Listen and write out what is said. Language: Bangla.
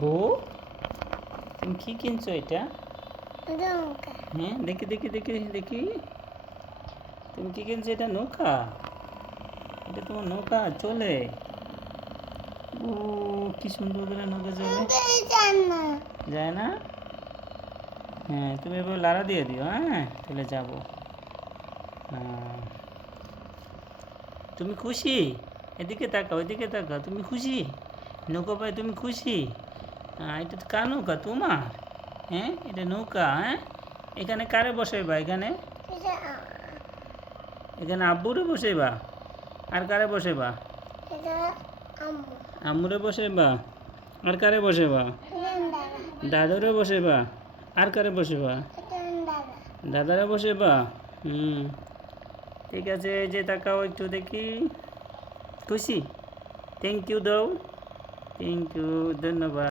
বউ, তুমি কি কিনছো এটা? নৌকা। হ্যাঁ, দেখি দেখি দেখি দেখি। তুমি কি কিনছো? এটা নৌকা? এটা তোমার নৌকা চলে? ও, কি সুন্দর করে নৌকা চলে। যায় না? হ্যাঁ, তুমি এবার লাড়া দিয়ে দিও। হ্যাঁ, চলে যাবো। হ্যাঁ, তুমি খুশি? এদিকে তাকাও, এদিকে তাকাও। তুমি খুশি? নৌকা পাই তুমি খুশি? এটা তো কার নৌকা? তোমার? হ্যাঁ, এটা নৌকা। হ্যাঁ, এখানে কারে বসাইবা? এখানে এখানে আব্বুরে বসাইবা? আর কারে বসাইবা? আম্মুরে বসাইবা? আর কারে বসাইবা? দাদুরে বসাইবা? আর কারে বসাইবা? দাদারে বসাইবা? হুম, ঠিক আছে। এই যে তাকাও একটু দেখি। খুশি? থ্যাংক ইউ দাও। থ্যাংক ইউ, ধন্যবাদ।